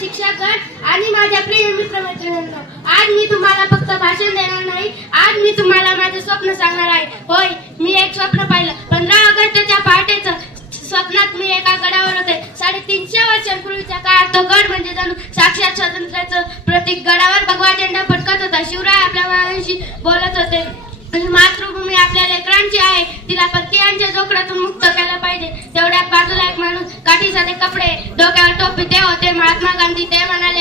शिक्षकगण आणि माझ्या प्रिय मित्रमैत्रिणींनो, आज मी तुम्हाला फक्त भाषण देणार नाही, आज मी तुम्हाला माझे स्वप्न सांगणार आहे. होय, मी एक स्वप्न पाहिलं. 15 ऑगस्टच्या पहाटेचं स्वप्नात मी एका गडावर होते. 350 वर्षांपूर्वीच्या काळात तो गड म्हणजे जणू साक्षात स्वातंत्र्याचं प्रतीक. गडावर भगवा झेंडा फडकत होता. शिवराय आपल्या मुलांशी बोलत होते. मातृभूमी आपल्या लेकरांची आहे, तिला परकीयांच्या जोखडातून मुक्त केलं पाहिजे. तेवढ्यात बाजूला एक माणूस, काठीसाधे कपडे, डोक्यावर टोपी, ते होते महात्मा गांधी. ते म्हणाले,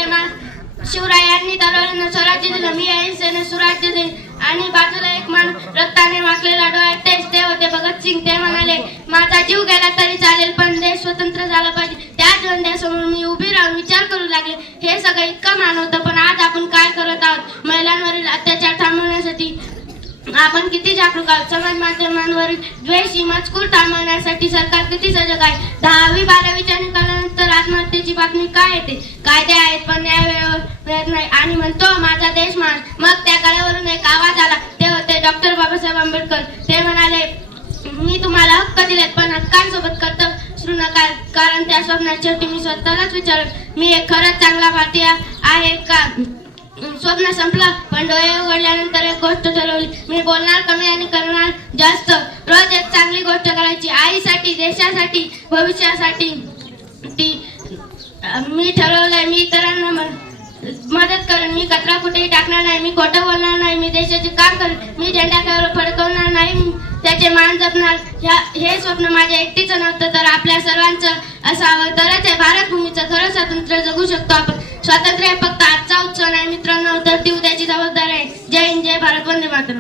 शिवरायांनी तलवारीनं स्वराज्य दिलं, मी अहिंसेने सुराज्य देईन. आणि बाजूला एक माणूस, रक्ताने वाकलेला, डोळ्यात तेज, ते होते भगतसिंग. ते म्हणाले, माझा जीव गेला तरी चालेल, पण देश स्वतंत्र झाला पाहिजे. त्याच झेंड्यासमोर मी उभी राहून विचार करू लागले, हे सगळं इतकं मान होतं, पण आज आपण काय करत आहोत? महिलांवरील अत्याचार थांबवण्यासाठी आपण किती जागरूक आहोत? समाज माध्यमांवरील द्वेषी मजकूर थांबवण्यासाठी सरकार किती सजग आहे? 10वी 12वीच्या निकालानंतर आत्महत्येची बातमी काय येते? कायदे आहेत पण न्याय वेळेवर नाही, आणि म्हणतो माझा देश महान. मग त्या गडावरून एक आवाज आला. ते होते डॉक्टर बाबासाहेब आंबेडकर. ते म्हणाले, मी तुम्हाला हक्क दिलेत, पण हक्कांसोबत कर्तव्य नका, कारण त्या स्वप्नात शेवटी मी स्वतःलाच विचारलं, मी एक खरंच चांगला भारतीय आहे का? स्वप्न संपलं, पण डोळे उघडल्यानंतर एक गोष्ट ठरवली, मी बोलणार कमी आणि करणार जास्त. रोज एक चांगली गोष्ट करायची, आईसाठी, देशासाठी, भविष्यासाठी. मी ठरवलंय, मी इतरांना मदत करेन, मी कचरा कुठेही टाकणार नाही, मी खोटं बोलणार नाही, मी देशाचे काम करेन, मी झेंडा फडकवणार नाही, त्याचे मान जपणार. हे स्वप्न माझ्या एकटीचं नव्हतं, तर आपल्या सर्वांचं असावं, तरच हे भारत भूमीचं खरं स्वातंत्र्य जगू शकतो आपण. स्वातंत्र्य फक्त आजचा उत्सव नाही मित्रांनो, तर ती उद्याची जबाबदारी आहे. जय हिंद, जय भारत, वंदे मातरम.